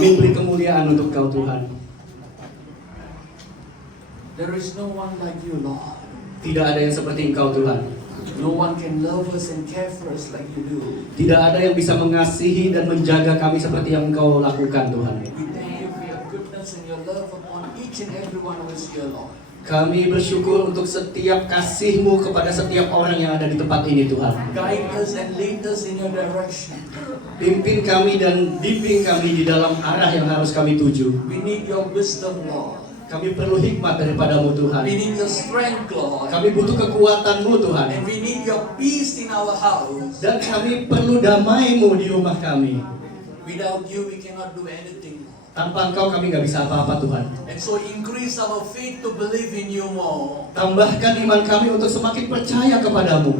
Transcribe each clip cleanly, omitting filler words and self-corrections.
Kami beri kemuliaan untuk Kau Tuhan. There is no one like you, Lord. Tidak ada yang seperti Engkau Tuhan. No one can love us and care for us like you do. Tidak ada yang bisa mengasihi dan menjaga kami seperti yang Engkau lakukan Tuhan. We thank you for your goodness and your love upon each and every one of us here, Lord. Kami bersyukur untuk setiap kasih-Mu kepada setiap orang yang ada di tempat ini Tuhan. Guide us and lead us in your direction. Pimpin kami dan bimbing kami di dalam arah yang harus kami tuju. We need your wisdom, Lord. Kami perlu hikmat daripada-Mu Tuhan. We need your strength, Lord. Kami butuh kekuatan-Mu Tuhan. And we need your peace in our house. Dan kami perlu damai-Mu di rumah kami. Without you, we cannot do anything. Tanpa Engkau kami nggak bisa apa-apa Tuhan. And so increase our faith to believe in you more. Tambahkan iman kami untuk semakin percaya kepadamu.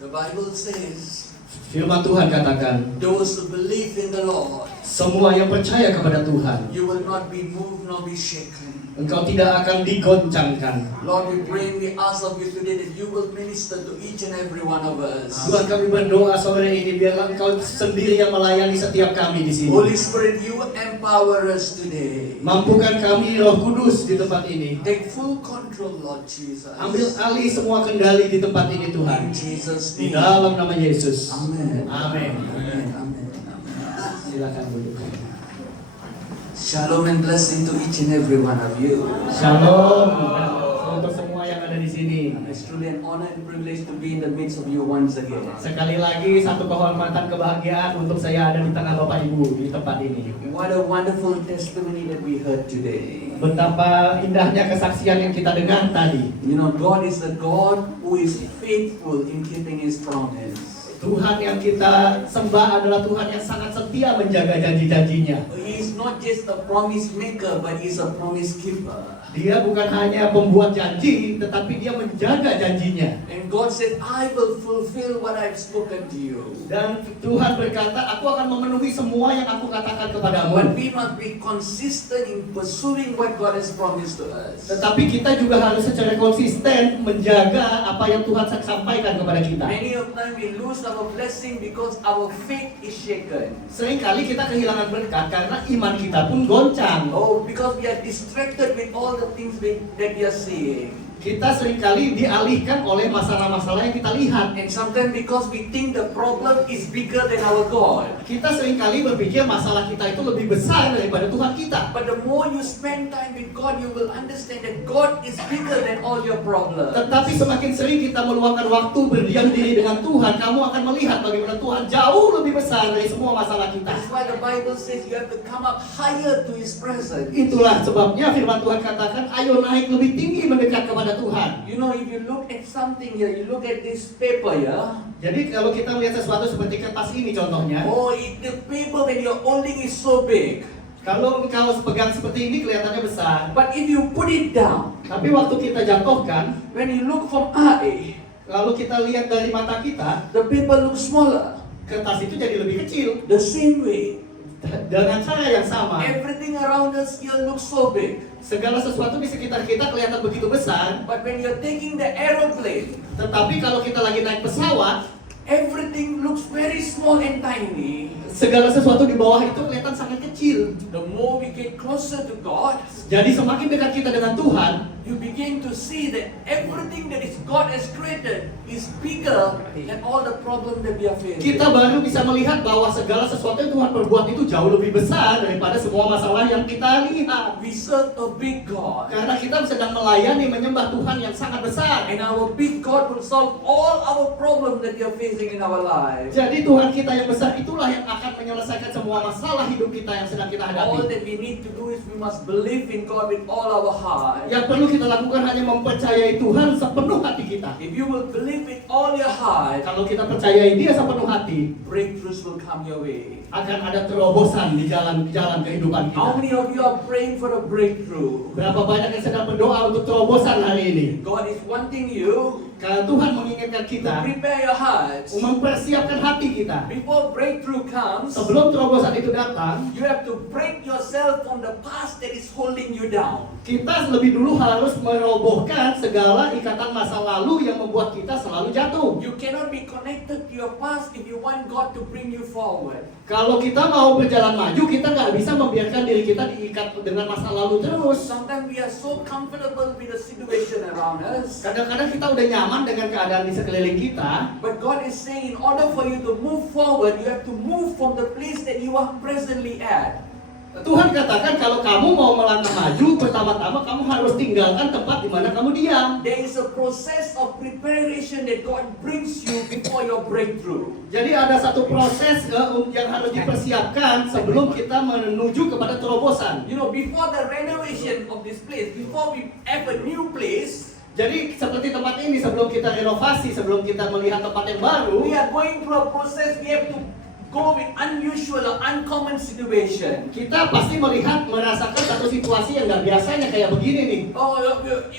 The Bible says, Firman Tuhan katakan, those who believe in the Lord, semua yang percaya kepada Tuhan, you will not be moved nor be shaken. Engkau tidak akan digoncangkan. Lord, we pray, we ask of you today that you will minister to each and every one of us. Tuhan, kami berdoa sore ini biarlah Engkau sendiri yang melayani setiap kami di sini. Holy Spirit, you empower us today. Mampukan kami Roh Kudus di tempat ini. Take full control, Lord Jesus. Ambil alih semua kendali di tempat ini Tuhan. In Jesus' Di name. dalam nama Yesus. Amen. Amin. Amen. Amen. Silakan duduk. Shalom and blessing to each and every one of you. Shalom untuk semua yang ada di sini. It's truly an honor and privilege to be in the midst of you once again. Sekali lagi satu kehormatan kebahagiaan untuk saya ada di tengah Bapak Ibu di tempat ini. What a wonderful testimony that we heard today. Betapa indahnya kesaksian yang kita dengar tadi. You know, God is the God who is faithful in keeping His promise. Tuhan yang kita sembah adalah Tuhan yang sangat setia menjaga janji-janjinya. He is not just a promise maker, but He is a promise keeper. Dia bukan hanya pembuat janji, tetapi dia menjaga janjinya. And God said, I will fulfill what I've spoken to you. Dan Tuhan berkata, aku akan memenuhi semua yang aku katakan But kepadamu. we must be consistent in pursuing what God has promised to us. Tetapi kita juga harus secara konsisten menjaga apa yang Tuhan sampaikan kepada kita. Many of time we lose our blessing because our faith is shaken. Seringkali kita kehilangan berkat karena iman kita pun goncang. Oh, because we are distracted with all the things that we are seeing. Kita seringkali dialihkan oleh masalah-masalah yang kita lihat. And sometimes because we think the problem is bigger than our God. Kita seringkali berpikir masalah kita itu lebih besar daripada Tuhan kita. But the more you spend time with God, you will understand that God is bigger than all your problems. Tetapi semakin sering kita meluangkan waktu berdiam diri dengan Tuhan, kamu akan melihat bagaimana Tuhan jauh lebih besar dari semua masalah kita. That's why the Bible says you have to come up higher to His presence. Itulah sebabnya firman Tuhan katakan, ayo naik lebih tinggi mendekat kepada Tuhan. You know, if you look at something here, you look at this paper here. Jadi kalau kita melihat sesuatu seperti kertas ini contohnya, Oh, the paper when you're holding is so big. kalau engkau pegang seperti ini kelihatannya besar, But if you put it down, tapi waktu kita jatuhkan, when you look from eye, lalu kita lihat dari mata kita, the paper looks smaller. kertas itu jadi lebih kecil. The same way, Dengan cara yang sama, everything around us here looks so big. segala sesuatu di sekitar kita kelihatan begitu besar. But when you're taking the aeroplane, Tetapi kalau kita lagi naik pesawat, everything looks very small and tiny. segala sesuatu di bawah itu kelihatan sangat kecil. The more we get closer to God, Jadi semakin dekat kita dengan Tuhan, you begin to see that everything that is God has created is bigger than all the problems that we are facing. kita baru bisa melihat bahwa segala sesuatu yang Tuhan perbuat itu jauh lebih besar daripada semua masalah yang kita lihat. We serve a big God. Karena kita sedang melayani, menyembah Tuhan yang sangat besar. And our big God will solve all our problems that we are facing in our lives. Jadi Tuhan kita yang besar itulah yang akan menyelesaikan semua masalah hidup kita yang sedang kita All hadapi. that we need to do is we must believe in God with all our heart. Yang perlu kita lakukan hanya mempercayai Tuhan sepenuh hati kita. If you will believe with all your heart, Kalau kita percayai Dia sepenuh hati, breakthroughs will come your way. akan ada terobosan di jalan kehidupan How kita. many of you are praying for a breakthrough? Berapa banyak yang sedang berdoa untuk terobosan hari ini? God is wanting you Karena Tuhan menginginkan to kita prepare your hearts. mempersiapkan hati kita. Before breakthrough comes, Sebelum terobosan itu datang, you have to break yourself from the past that is holding you down. kita lebih dulu harus merobohkan segala ikatan masa lalu yang membuat kita selalu jatuh. You cannot be connected to your past if you want God to bring you forward. Kalau kita mau berjalan maju, kita nggak bisa membiarkan diri kita diikat dengan masa lalu terus. Sometimes we are so comfortable with the situation around us. Kadang-kadang kita udah nyaman dengan keadaan di sekeliling kita. But God is saying, in order for you to move forward, you have to move from the place that you are presently at. Tuhan katakan kalau kamu mau melangkah maju, pertama-tama kamu harus tinggalkan tempat di mana kamu diam. There is a process of preparation that God brings you before your breakthrough. Jadi ada satu proses yang harus dipersiapkan sebelum kita menuju kepada terobosan. You know, before the renovation of this place, before we have a new place, Jadi seperti tempat ini, sebelum kita renovasi, sebelum kita melihat tempat yang baru, we are going through a process. We have to go with unusual or uncommon situation. kita pasti merasakan satu situasi yang nggak biasanya kayak begini nih. Oh,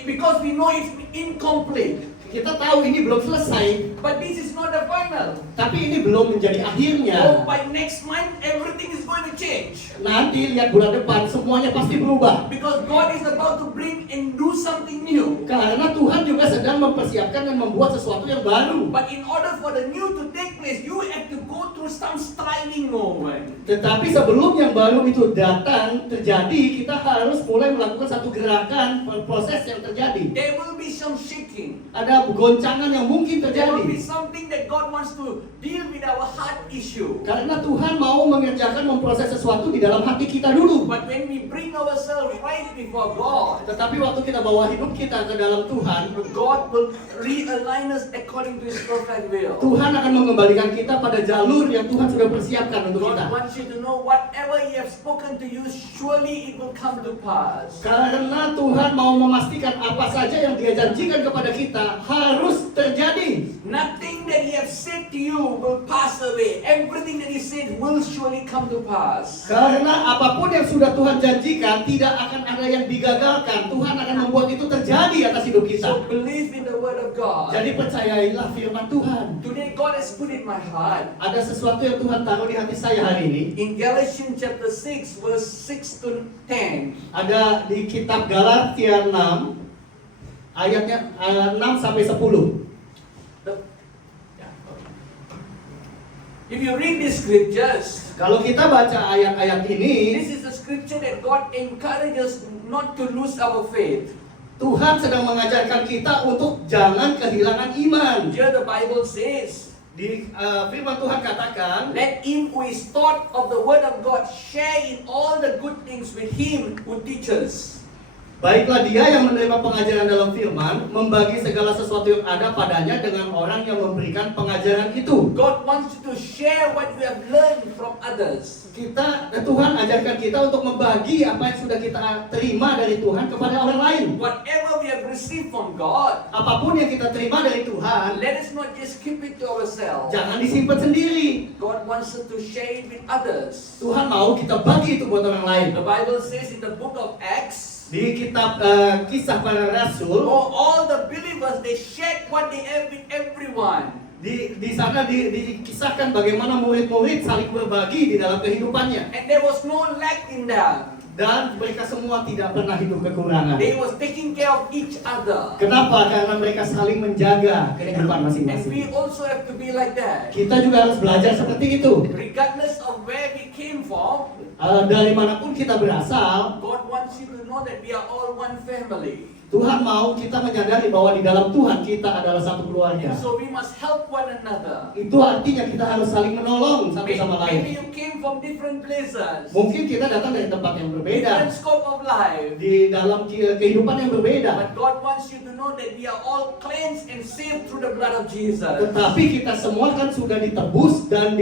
because we know it's incomplete. Kita tahu ini belum selesai, But this is not the final. tapi ini belum menjadi Oh, akhirnya. by next month, everything is going to change. Nanti lihat bulan depan semuanya pasti berubah. Because God is about to bring and do something new. Karena Tuhan juga sedang mempersiapkan dan membuat sesuatu yang baru. But in order for the new to take place, you have to go through some striving moment. Tetapi sebelum yang baru itu datang, terjadi, kita harus mulai melakukan satu gerakan, proses yang terjadi. There will be some shaking. Ada goncangan yang mungkin There will be terjadi. something that God wants to deal with our heart issue. Karena Tuhan mau mengerjakan, memproses sesuatu di dalam hati kita dulu. But when we bring ourselves right before God, Tetapi waktu kita bawa hidup kita ke dalam Tuhan, God will realign us according to His perfect will. Tuhan akan mengembalikan kita pada jalur yang Tuhan sudah persiapkan untuk God kita. wants you to know whatever He has spoken to you, surely it will come to pass. Karena Tuhan mau memastikan apa saja yang Dia janjikan kepada kita harus terjadi. Nothing that He has said to you will pass away. Everything that He said will surely come to pass. Karena apapun yang sudah Tuhan janjikan tidak akan ada yang digagalkan. Tuhan akan membuat itu terjadi atas hidup kita. So believe in the word of God. Jadi percayailah firman Tuhan. Today God has put in my heart. Ada sesuatu yang Tuhan taruh di hati saya hari ini. In Galatians chapter 6 verse 6 to 10. Ada di kitab Galatia 6 ayatnya 6 sampai 10. If you read these scriptures, Kalau kita baca ayat-ayat ini, this is the scripture that God encourages not to lose our faith. Tuhan sedang mengajarkan kita untuk jangan kehilangan iman. Here the Bible says, Di firman Tuhan katakan, let him who is taught of the word of God share in all the good things with him who teaches. baiklah dia yang menerima pengajaran dalam firman, membagi segala sesuatu yang ada padanya dengan orang yang memberikan pengajaran itu. God wants you to share what you have learned from others. Tuhan ajarkan kita untuk membagi apa yang sudah kita terima dari Tuhan kepada orang lain. Whatever we have received from God, Apapun yang kita terima dari Tuhan, let us not just keep it to ourselves. jangan disimpan sendiri. God wants us to share it with others. Tuhan mau kita bagi itu buat orang lain. The Bible says in the book of Acts, Di kitab Kisah Para Rasul, all the believers, they shared what they have with everyone. di sana dikisahkan bagaimana murid-murid saling berbagi di dalam kehidupannya. And there was no lack in them. Dan mereka semua tidak pernah hidup kekurangan. They was taking care of each other. Kenapa? Karena mereka saling menjaga kehidupan And masing-masing. we also have to be like that. Kita juga harus belajar seperti itu. Regardless of where we came from, Dari manapun kita berasal, God wants you to know that we are all one family. Tuhan mau kita menyadari bahwa di dalam Tuhan kita adalah satu keluarga. So we must help one another. Itu artinya kita harus saling menolong satu sama Maybe lain. you came from different places, Mungkin kita datang dari tempat yang different berbeda, scope of life. di dalam kehidupan yang berbeda. But God wants you to know that we are all cleansed and saved through the blood of Jesus. Tetapi kita semua kan sudah ditebus dan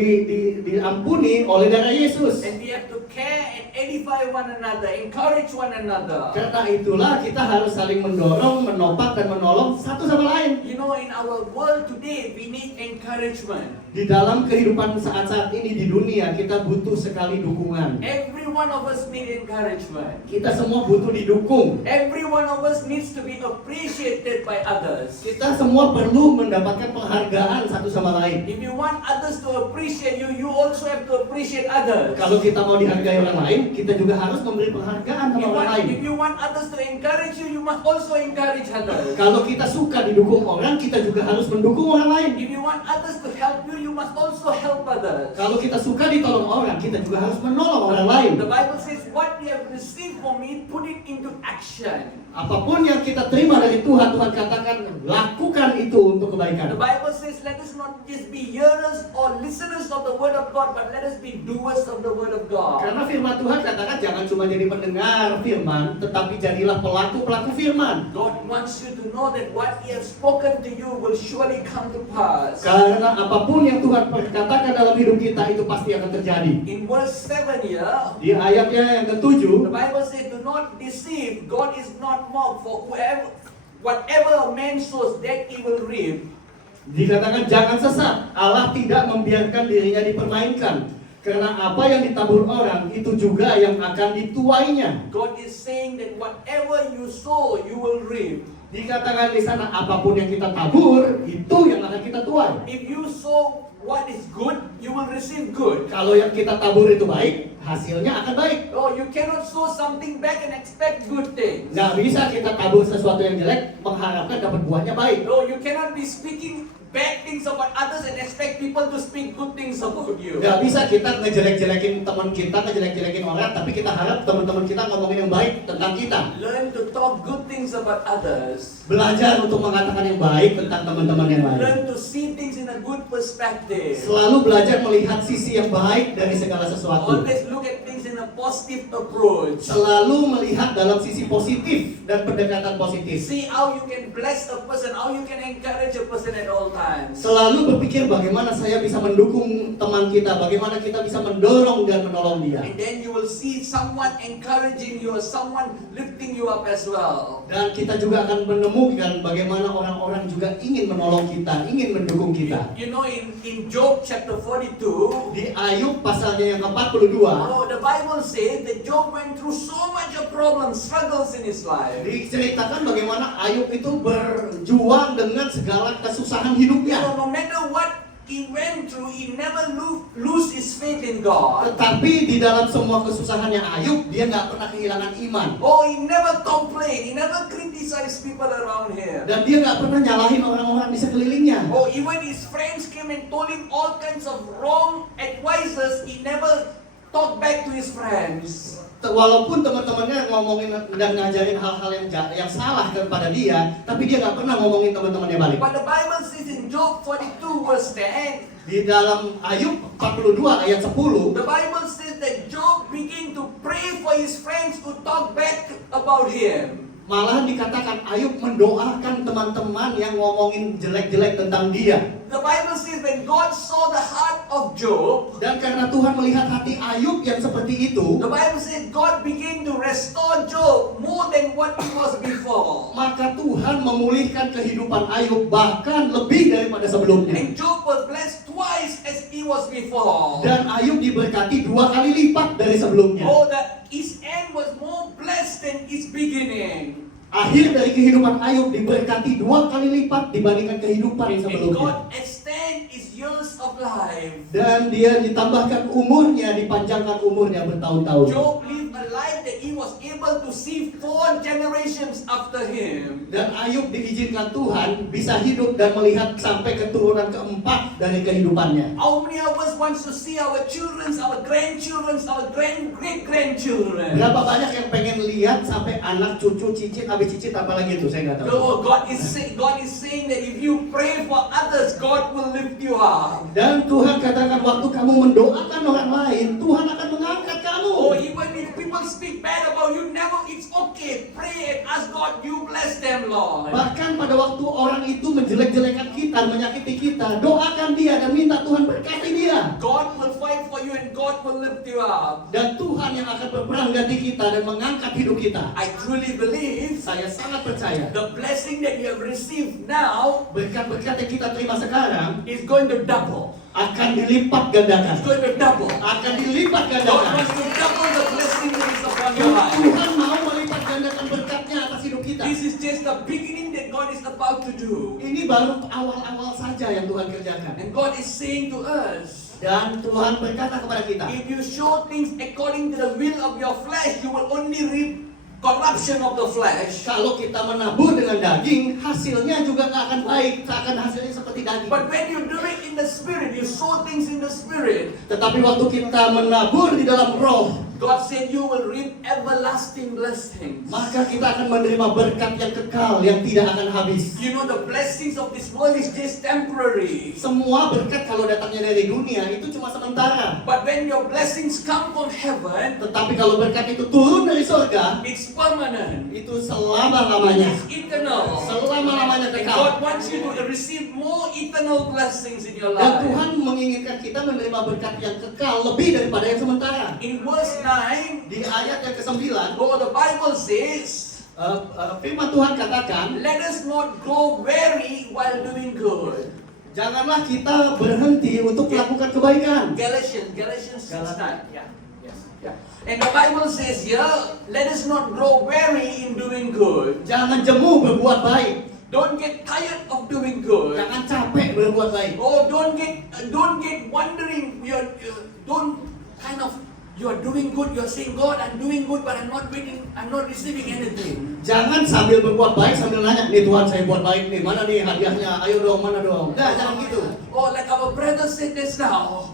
diampuni oleh darah Yesus. And we have to care and edify one another, encourage one another. Karena itulah kita harus saling mendorong, menopang dan menolong satu sama lain. You know, in our world today, we need encouragement. Di dalam kehidupan saat-saat ini di dunia, kita butuh sekali dukungan. Every one of us need encouragement. Kita semua butuh didukung. Every one of us needs to be appreciated by others. Kita semua perlu mendapatkan penghargaan satu sama lain. If you want others to appreciate you, you also have to appreciate others. Kalau kita mau dihargai orang lain, kita juga harus memberi penghargaan sama orang lain. If you want others to encourage you, you must also encourage others. Kalau kita suka didukung orang, kita juga harus mendukung orang lain. If you want others to help you, you must also help others. Kalau kita suka ditolong orang, kita juga harus menolong orang lain. The Bible says, what you have received from me, put it into action. Apapun yang kita terima dari Tuhan, Tuhan katakan lakukan itu untuk The kebaikan. Bible says, let us not just be hearers or listeners of the word of God, but let us be doers of the word of God. Karena firman Tuhan katakan jangan cuma jadi pendengar firman, tetapi jadilah pelaku-pelaku firman. God wants you to know that what He has spoken to you will surely come to pass. Karena apapun yang Tuhan katakan dalam hidup kita itu pasti akan terjadi. In verse 7 here, Di ayatnya yang the ke-7, Bible says, do not deceive. God is not mocked, for whatever a man sows, that he will reap. dikatakan jangan sesat. Allah tidak membiarkan dirinya dipermainkan. Karena apa yang ditabur orang itu juga yang akan dituainya. God is saying that whatever you sow, you will reap. Dikatakan di sana apapun yang kita tabur itu yang akan kita tuai. If you sow what is good, you will receive good. Kalau yang kita tabur itu baik, hasilnya akan baik. Oh, you cannot sow something back and expect good things. Nggak bisa kita tabur sesuatu yang jelek mengharapkan dapat buahnya baik. Oh, you cannot be speaking bad things about others and expect people to speak good things about you. Nggak bisa kita ngejelek-jelekin teman kita, ngejelek-jelekin orang, tapi kita harap teman-teman kita ngomongin yang baik tentang kita. Learn to talk good things about others. Belajar untuk mengatakan yang baik tentang teman-teman yang lain. Learn to see things in a good perspective. Selalu belajar melihat sisi yang baik dari segala sesuatu. Always look at things in a positive approach. Selalu melihat dalam sisi positif dan pendekatan positif. See how you can bless a person, how you can encourage a person at all times. Selalu berpikir bagaimana saya bisa mendukung teman kita, bagaimana kita bisa mendorong dan menolong dia. And then you will see someone encouraging you or someone lifting you up as well. Dan kita juga akan menemukan bagaimana orang-orang juga ingin menolong kita, ingin mendukung kita. You know, in Job chapter 42, Di Ayub pasalnya yang ke-42, the Bible says that Job went through so much of problems, struggles in his life. diceritakan bagaimana Ayub itu berjuang dengan segala kesusahan You hidupnya. know, no matter what he went through, he never lose his faith in God. Tetapi di dalam semua kesusahannya Ayub, dia nggak pernah kehilangan iman. Oh, he never complained, he never criticized people around him. Dan dia nggak pernah nyalahin orang-orang di sekelilingnya. Oh, even his friends came and told him all kinds of wrong advices, he never talked back to his friends. Walaupun teman-temannya ngomongin dan ngajarin hal-hal yang salah kepada dia, tapi dia nggak pernah ngomongin teman-temannya balik. But the Bible says in Job 42 verse 10, Di dalam Ayub 42 ayat 10, the Bible says that Job began to pray for his friends to talk back about him. malahan dikatakan Ayub mendoakan teman-teman yang ngomongin jelek-jelek tentang dia. The Bible says when God saw the heart of Job, Dan karena Tuhan melihat hati Ayub yang seperti itu, the Bible says God began to restore Job more than what he was before. maka Tuhan memulihkan kehidupan Ayub bahkan lebih daripada sebelumnya. And Job was blessed twice as he was before. Dan Ayub diberkati 2 kali lipat dari sebelumnya. Oh, that his end was more blessed than his beginning. Akhir dari kehidupan Ayub diberkati 2 kali lipat dibandingkan kehidupan yang And sebelumnya. God extend his years of life. Dan dia ditambahkan umurnya, dipanjangkan umurnya bertahun-tahun. Job lived a life that he was able to see 4 generations after him. Dan Ayub diizinkan Tuhan bisa hidup dan melihat sampai keturunan keempat dari kehidupannya. How many of us wants to see our children, our grandchildren, our great-grandchildren? Berapa banyak yang pengen lihat sampai anak, cucu, cicit, habis cicit apalagi itu saya nggak tahu. Oh, God is saying that if you pray for others, God will lift you up. Dan Tuhan katakan waktu kamu mendoakan orang lain, Tuhan akan mengangkat kamu. Oh, even if people speak bad about you, never, it's okay. Pray and ask God, you bless bless them, Lord. Bahkan pada waktu orang itu menjelek-jelekan kita, menyakiti kita, doakan dia dan minta Tuhan berkati dia. God will fight for you and God will lift you up. Dan Tuhan yang akan berperang ganti kita dan mengangkat hidup kita. I truly believe Saya sangat percaya the blessing that you have received now berkat-berkat yang kita terima sekarang is going to double. akan dilipat gandakan. It's going to double. Akan dilipat God gandakan. wants to double the blessing that is upon your life. Tuhan mau melipat gandakan berkatnya atas hidup kita. This is just the beginning that God is about to do. Ini baru awal-awal saja yang Tuhan kerjakan. And God is saying to us, Dan Tuhan berkata kepada kita, if you show things according to the will of your flesh, you will only reap corruption of the flesh. kalau kita menabur dengan daging, hasilnya juga nggak akan baik, akan hasilnya seperti daging. But when you do it in the spirit, you sow things in the spirit, Tetapi waktu kita menabur di dalam roh, God said you will reap everlasting blessings. maka kita akan menerima berkat yang kekal, yang tidak akan habis. You know, the blessings of this world is just temporary. Semua berkat kalau datangnya dari dunia itu cuma sementara. But when your blessings come from heaven, Tetapi kalau berkat itu turun dari surga, it's permanent. itu selama-lamanya. It's eternal. Selama-lamanya And kekal. God wants you to receive more eternal blessings in your Dan life. Tuhan menginginkan kita menerima berkat yang kekal lebih daripada yang sementara. In verse 9, Di ayat yang ke-9, the Bible says, firman Tuhan katakan, let us not grow weary while doing good. janganlah kita berhenti untuk melakukan kebaikan. Galatians 6:9. Yeah. Yes. Yeah. And the Bible says here, let us not grow weary in doing good. Jangan jemu berbuat baik. Don't get tired of doing good. Jangan capek berbuat baik. Oh, don't get wondering. Don't kind of, you're doing good. You're saying, God, I'm doing good, but I'm not receiving anything. Jangan sambil berbuat baik sambil nanya, nih Tuhan saya buat baik nih, mana nih hadiahnya? Ayo dong, mana dong? Nah, jangan gitu. Oh, like our brother said this now.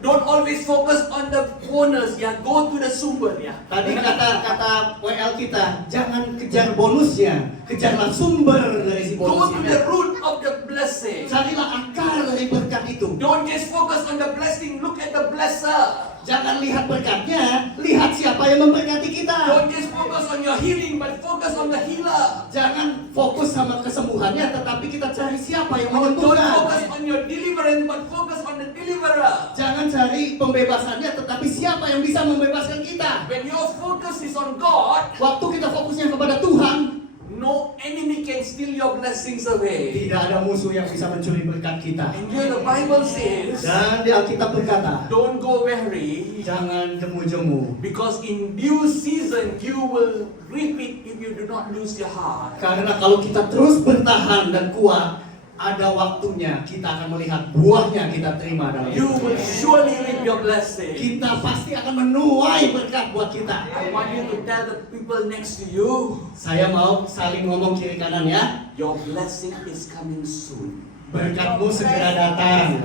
Don't always focus on the bonus. Yeah, go to the sumber. Yeah. Tadi kata WL kita, jangan kejar bonusnya, kejarlah sumber dari si Go bonus to itu. the root of the blessing. Carilah akar dari berkat itu. Don't just focus on the blessing. Look at the blesser. Jangan lihat berkatnya, lihat siapa yang memberkati kita. Don't just focus on your healing, but focus on the healer. Jangan fokus sama kesembuhannya, tetapi kita cari siapa yang Don't focus menyembuhkan. on your deliverance, but focus on the deliverer. Jangan cari pembebasannya, tetapi siapa yang bisa membebaskan kita. When your focus is on God, Waktu kita fokusnya kepada Tuhan, no enemy can steal your blessings away. tidak ada musuh yang bisa mencuri berkat kita. And here the Bible says, Dan di Alkitab berkata, don't go weary, jangan jemu-jemu. because in due season you will reap it if you do not lose your heart. Karena kalau kita terus bertahan dan kuat, ada waktunya kita akan melihat buahnya kita terima dalam You hidup will kita. surely reap your blessing. Kita pasti akan menuai berkat buat kita. I want you to tell the people next to you, Saya mau saling ngomong kiri kanan ya. your blessing is coming soon. Berkatmu segera datang.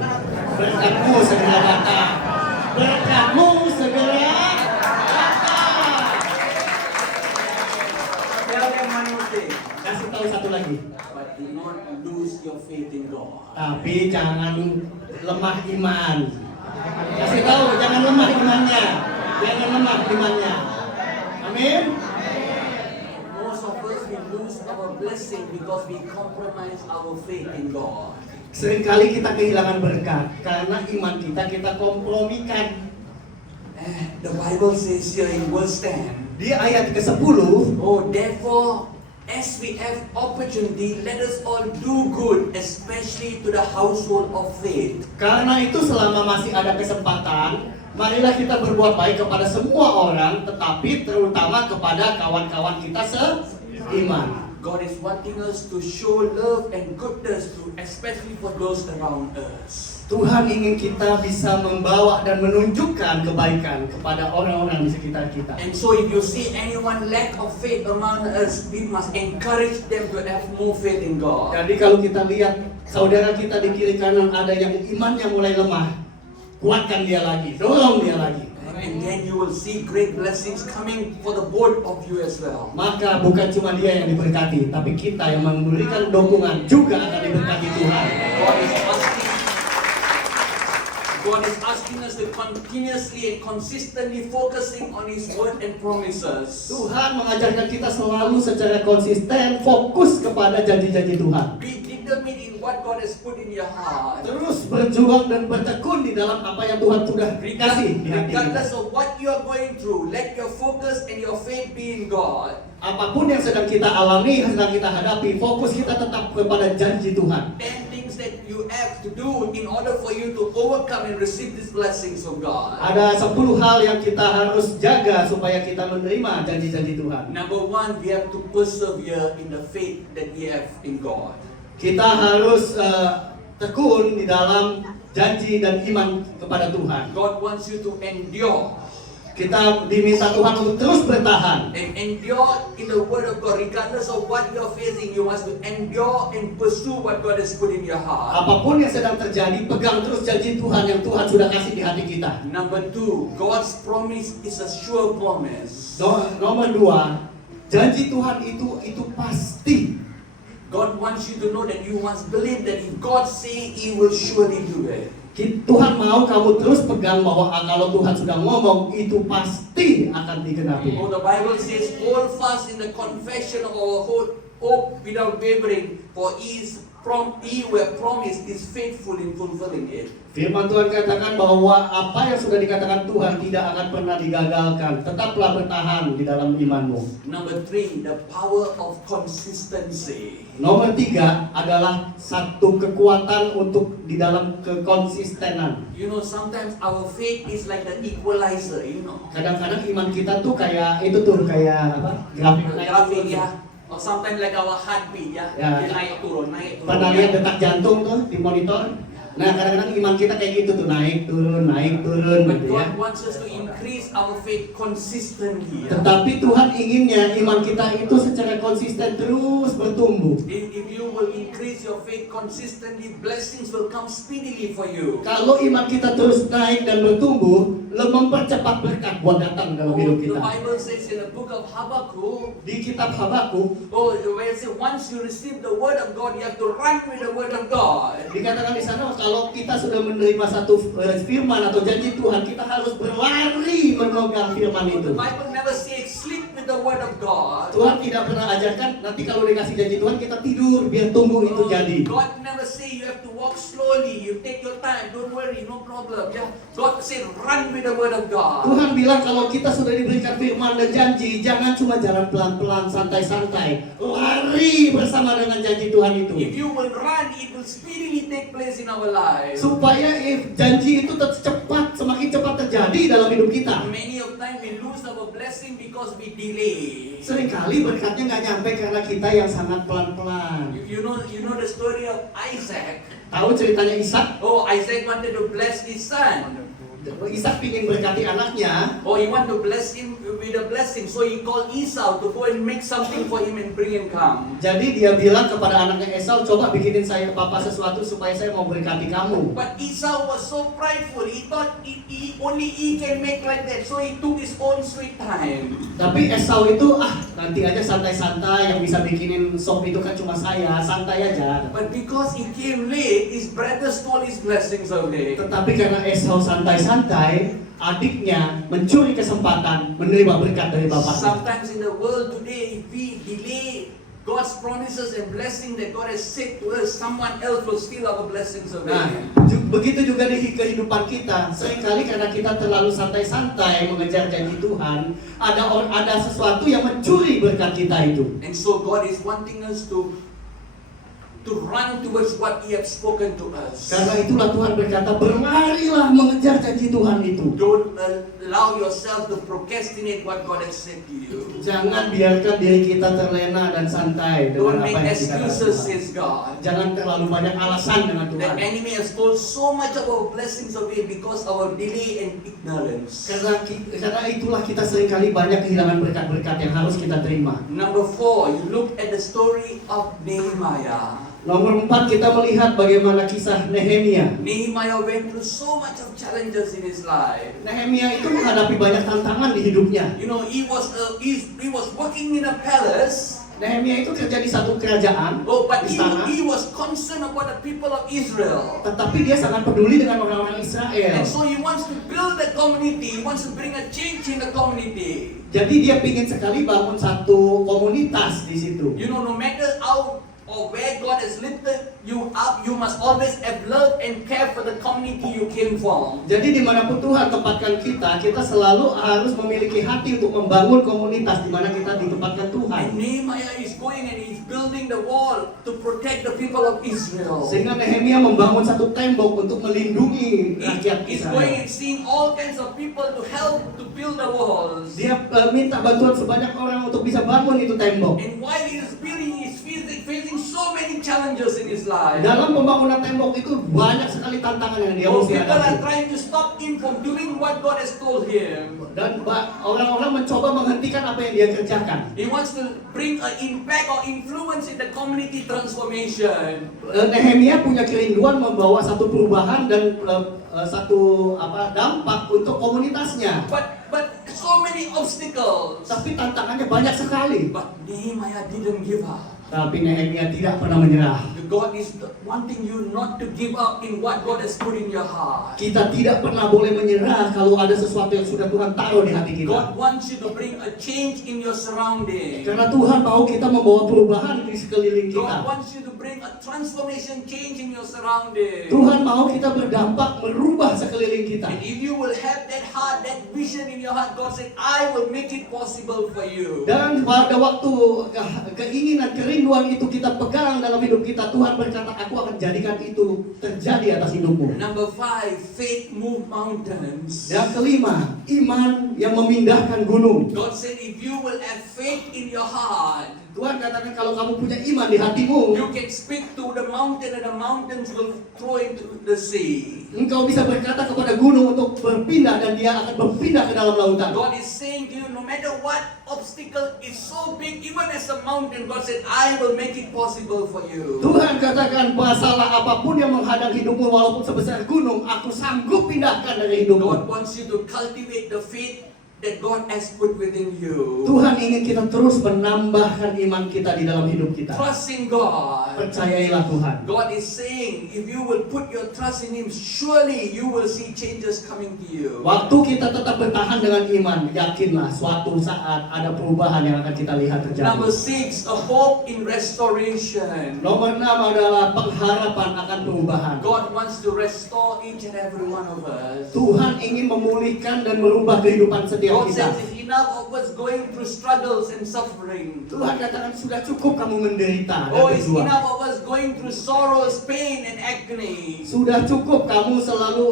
Berkatmu segera datang. Berkatmu segera datang. Tell them one more thing, Kasih tahu satu lagi. but do not lose your faith in God. Tapi jangan lemah iman. Kasih tahu, jangan lemah imannya. Jangan lemah imannya. Amin. Most of us we lose our blessing because we compromise our faith in God. Seringkali kita kehilangan berkat karena iman kita kompromikan. The Bible says here in verse 10, Di ayat ke-10, oh, therefore, as we have opportunity, let us all do good, especially to the household of faith. karena itu selama masih ada kesempatan, marilah kita berbuat baik kepada semua orang, tetapi terutama kepada kawan-kawan kita seiman. God is wanting us to show love and goodness to, especially for those around us. Tuhan ingin kita bisa membawa dan menunjukkan kebaikan kepada orang-orang di sekitar kita. And so if you see anyone lack of faith among us, we must encourage them to have more faith in God. Jadi kalau kita lihat saudara kita di kiri kanan ada yang imannya mulai lemah, kuatkan dia lagi, dorong dia lagi. And then you will see great blessings coming for the both of you as well. Maka bukan cuma dia yang diberkati, tapi kita yang memberikan dukungan juga akan diberkati Tuhan. God is asking, God is asking us to continuously and consistently focusing on His word and promises. Tuhan mengajarkan kita selalu secara konsisten fokus kepada janji-janji Tuhan. Be determined in what God has put in your heart. Terus berjuang dan bertekun di dalam apa yang Tuhan sudah kasih di hati kita. Regardless of what you are going through, let your focus and your faith be in God. Apapun yang sedang kita alami, sedang kita hadapi, fokus kita tetap kepada janji Tuhan. 10 things that you have to do in order for you to overcome and receive these blessings of God. Ada 10 hal yang kita harus jaga supaya kita menerima janji-janji Tuhan. Number 1, we have to persevere in the faith that we have in God. Kita harus tekun di dalam janji dan iman kepada Tuhan. God wants you to endure. Kita diminta Tuhan untuk terus bertahan. And endure in the word of God. Regardless of what you are facing, you must endure and pursue what God has put in your heart. Apapun yang sedang terjadi, pegang terus janji Tuhan yang Tuhan sudah kasih di hati kita. Number 2, God's promise is a sure promise. Nomor 2, janji Tuhan itu pasti. God wants you to know that you must believe that if God say, He will surely do it. Tuhan mau kamu terus pegang bahwa kalau Tuhan sudah ngomong itu pasti akan digenapi. Oh, the Bible says, hold fast in the confession of our hope without wavering, for He who has promised is faithful in fulfilling it. Firman Tuhan katakan bahwa apa yang sudah dikatakan Tuhan tidak akan pernah digagalkan. Tetaplah bertahan di dalam imanmu. Number 3, the power of consistency. Nomor 3 adalah satu kekuatan untuk di dalam kekonsistenan. You know, sometimes our faith is like the equalizer, you know. Kadang-kadang iman kita tuh kayak itu tuh kayak apa? Grafik naik Grafik turun. ya. Or sometimes like our heartbeat ya. Ya. Dia naik turun, naik turun. Pernah lihat detak jantung tuh di monitor? Nah, kadang-kadang iman kita kayak gitu tuh, naik turun But gitu ya. God wants us to increase our faith consistently. Ya. Tetapi Tuhan inginnya iman kita itu secara konsisten terus bertumbuh. If you will increase your faith consistently, blessings will come speedily for you. Kalau iman kita terus naik dan bertumbuh, mempercepat berkat buat datang dalam hidup The kita. Bible says in the book of Habakkuk, Di kitab Habakuk where it says once you receive the word of God, you have to run with the word of God. dikatakan di sana kalau kita sudah menerima satu firman atau janji Tuhan, kita harus berlari memegang firman itu. The Bible never says sleep with the word of God. Tuhan tidak pernah ajarkan nanti kalau dikasih janji Tuhan kita tidur biar tumbuh itu jadi. God never say you have to walk slowly. You take your time. Don't worry, no problem. Yeah. God said run with the word of God. Tuhan bilang kalau kita sudah diberikan firman dan janji, jangan cuma jalan pelan-pelan, santai-santai. Lari bersama dengan janji Tuhan itu. If you will run, it will speedily take place in our lives. Supaya janji itu cepat, semakin cepat terjadi dalam hidup kita. Many of time we lose our blessing because we delay. Seringkali berkatnya nggak nyampe karena kita yang sangat pelan-pelan. You know the story of Isaac. Tahu ceritanya Ishak? Oh, Isaac wanted to bless his son. Ishak ingin berkati anaknya. Oh, he want to bless him with a blessing. So he called Esau to go and make something for him and bring him come. Jadi dia bilang kepada anaknya Esau, coba bikinin saya papa sesuatu supaya saya mau berkati kamu. But Esau was so prideful. He thought only he can make like that. So he took his own sweet time. Tapi Esau itu nanti aja santai-santai, yang bisa bikinin sop itu kan cuma saya, santai aja. But because he came late, his brother stole his blessings away. Tetapi karena Esau santai-santai, adiknya mencuri kesempatan menerima berkat dari bapaknya. Sometimes in the world today, if we delay God's promises and blessing that God has said to us, someone else will steal our blessings away. Nah, begitu juga di kehidupan kita. Seringkali karena kita terlalu santai-santai mengejar janji Tuhan, ada sesuatu yang mencuri berkat kita itu. And so God is wanting us to run towards what He has spoken to us. Karena itulah Tuhan berkata, berlarilah mengejar janji Tuhan itu. Don't allow yourself to procrastinate what God has said to you. Jangan biarkan diri kita terlena dan santai Don't dengan make apa yang kita excuses, lakukan. says God. Jangan terlalu banyak alasan dengan The Tuhan. enemy has stole so much of our blessings away because our delay and ignorance. Karena itulah kita seringkali banyak kehilangan berkat-berkat yang harus kita terima. Number 4, you look at the story of Nehemiah. Nomor 4, kita melihat bagaimana kisah Nehemia. Nehemiah went through so much of challenges in his life. Nehemia itu menghadapi banyak tantangan di hidupnya. You know, he was working in a palace. Nehemia itu kerja di satu kerajaan, Oh, but istana, he was concerned about the people of Israel. tetapi dia sangat peduli dengan orang-orang Israel. And so he wants to build a community. He wants to bring a change in the community. Jadi dia ingin sekali bangun satu komunitas di situ. You know, no matter how or where God has lifted you up, you must always have love and care for the community you came from. Jadi dimanapun Tuhan tempatkan kita, kita selalu harus memiliki hati untuk membangun komunitas di mana kita ditempatkan Tuhan. And Nehemiah is going and he's building the wall to protect the people of Israel. Sehingga Nehemia membangun satu tembok untuk melindungi rakyat He's going Israel. and seeing all kinds of people to help to build the walls. Dia minta bantuan sebanyak orang untuk bisa bangun itu tembok. And while he is building, he's facing so many challenges in his life. Dalam pembangunan tembok itu banyak sekali tantangan yang dia Oh, mesti people are hadapi. trying to stop him from doing what God has told him. Dan orang-orang mencoba menghentikan apa yang dia kerjakan. He wants to bring an impact or influence in the community transformation. Nehemia punya kerinduan membawa satu perubahan dan satu dampak untuk komunitasnya. But so many obstacles. Tapi tantangannya banyak sekali. But Nehemiah didn't give up. Tapi Nehemia tidak pernah menyerah. God is wanting you not to give up in what God has put in your heart. Kita tidak pernah boleh menyerah kalau ada sesuatu yang sudah Tuhan taruh di hati kita. God wants you to bring a change in your surrounding. Karena Tuhan mau kita membawa perubahan di sekeliling kita. God wants you to bring a transformation change in your surrounding. Tuhan mau kita berdampak merubah sekeliling kita. And if you will have that heart, that vision in your heart, God said, I will make it possible for you. Dan pada waktu keinginan, kerinduan itu kita pegang dalam hidup kita, Tuhan berkata, aku akan jadikan itu terjadi atas hidupmu. Number 5, faith move mountains. Yang kelima, iman yang memindahkan gunung. God said, if you will have faith in your heart, Tuhan katakan kalau kamu punya iman di hatimu, you can speak to the mountain and the mountains will throw into the sea. engkau bisa berkata kepada gunung untuk berpindah dan dia akan berpindah ke dalam lautan. God is saying to you, no matter what obstacle is so big, even as a mountain, God said, I will make it possible for you. Tuhan katakan masalah apapun yang menghadang hidupmu walaupun sebesar gunung, aku sanggup pindahkan dari God hidupmu. wants you to cultivate the faith that God has put within you. Tuhan ingin kita terus menambahkan iman kita di dalam hidup kita. Trust in God. Percayailah Tuhan. God is saying, if you will put your trust in Him, surely you will see changes coming to you. Waktu kita tetap bertahan dengan iman, yakinlah suatu saat ada perubahan yang akan kita lihat Number terjadi. 6, a hope in restoration. Nomor 6 adalah pengharapan akan perubahan. God wants to restore each and every one of us. Tuhan ingin memulihkan dan merubah kehidupan setiap God kita. says, if enough of us going through struggles and suffering. Tuhan katakan sudah cukup kamu menderita dan Oh, it's berjuang. enough of us going through sorrows, pain, and agony. Sudah cukup kamu selalu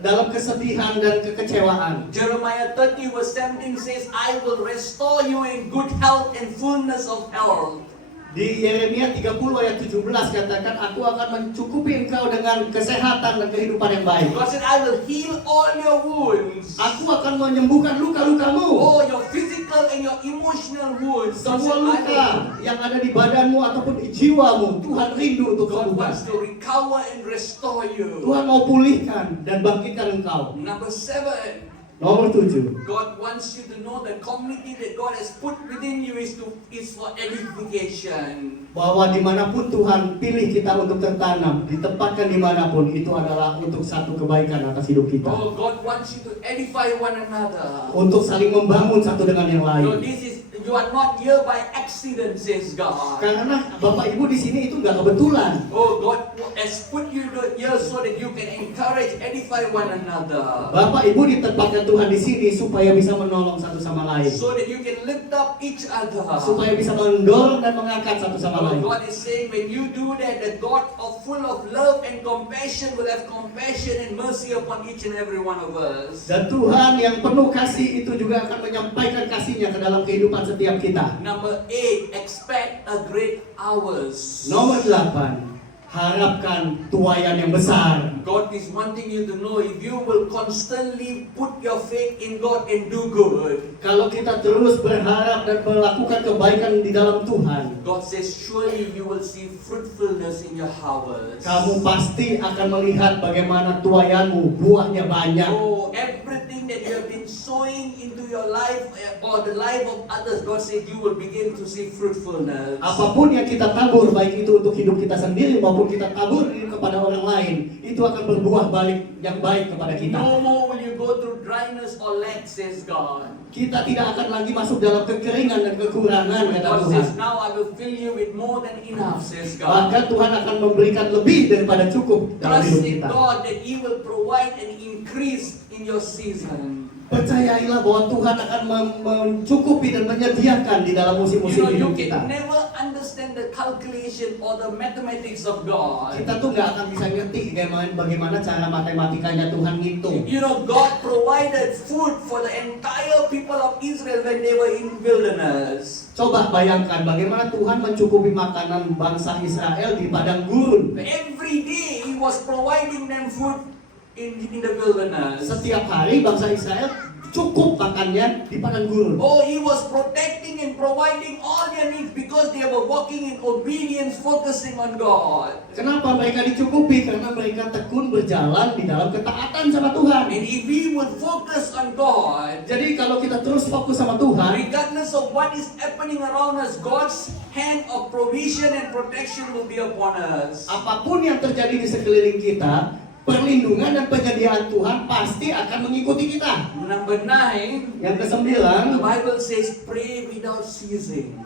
dalam kesedihan dan kekecewaan. Jeremiah 30 verse 17 says, I will restore you in good health and fullness of health. Di Yeremia 30 ayat 17 katakan, aku akan mencukupi engkau dengan kesehatan dan kehidupan yang baik. God said, I will heal all your wounds. Aku akan menyembuhkan luka-lukamu. Oh, your physical and your emotional wounds. God Semua said, luka yang ada di badanmu ataupun di jiwamu, Tuhan rindu untuk God sembuhkan. wants to recover and restore you. Tuhan mau pulihkan dan bangkitkan engkau. Number 7, Nomor 7. God wants you to know the community that God has put within you is for edification. Bahwa dimanapun Tuhan pilih kita untuk tertanam, ditempatkan dimanapun, itu adalah untuk satu kebaikan atas hidup kita. Oh, God wants you to edify one another. Untuk saling membangun satu dengan yang No, lain. you are not here by accident, says God. Karena Bapak Ibu di sini itu nggak kebetulan. Oh, God has put you here so that you can encourage, edify one another. Bapak Ibu ditempatkan Tuhan di sini supaya bisa menolong satu sama lain. So that you can lift up each other. Supaya bisa mendorong dan mengangkat satu sama lain. God is saying when you do that, the God full of love and compassion will have compassion and mercy upon each and every one of us. Dan Tuhan yang penuh kasih itu juga akan menyampaikan kasih-Nya ke dalam kehidupan setiap kita. Number 8, expect a great hours. Nomor 8, Harapkan tuaian yang besar. God is wanting you to know if you will constantly put your faith in God and do good. Kalau kita terus berharap dan melakukan kebaikan di dalam Tuhan, God says, surely you will see fruitfulness in your harvest. kamu pasti akan melihat bagaimana tuaianmu, buahnya banyak. Oh, everything that you have been sowing into your life or the life of others, God said you will begin to see fruitfulness. Apapun yang kita tabur, baik itu untuk hidup kita sendiri maupun kita tabur kepada orang lain, itu akan berbuah balik yang baik kepada kita. No more will you go through dryness or lack, says God. Kita tidak akan lagi masuk dalam kekeringan dan kekurangan, kata God Tuhan. says, now I will fill you with more than enough, says God. Maka Tuhan akan memberikan lebih daripada cukup dalam Trust hidup in kita. God that He will provide and increase in your season. Percayailah bahwa Tuhan akan mencukupi dan menyediakan di dalam You musim-musim know, you hidup kita. can never understand the calculation or the mathematics of God. Kita tuh nggak akan bisa ngerti bagaimana cara matematikanya Tuhan ngitung. You know, God provided food for the entire people of Israel when they were in wilderness. Coba bayangkan bagaimana Tuhan mencukupi makanan bangsa Israel di padang gurun. Every day He was providing them food in the wilderness. Setiap hari bangsa Israel cukup makannya di padang gurun. Oh, He was protecting and providing all their needs because they were walking in obedience, focusing on God. Kenapa mereka dicukupi? Karena mereka tekun berjalan di dalam ketaatan sama Tuhan. And if we would focus on God, Jadi kalau kita terus fokus sama Tuhan, regardless of what is happening around us, God's hand of provision and protection will be upon us. apapun yang terjadi di sekeliling kita, perlindungan dan penyediaan Tuhan pasti akan mengikuti kita. Number 9, Yang the kesembilan, Bible says pray without ceasing.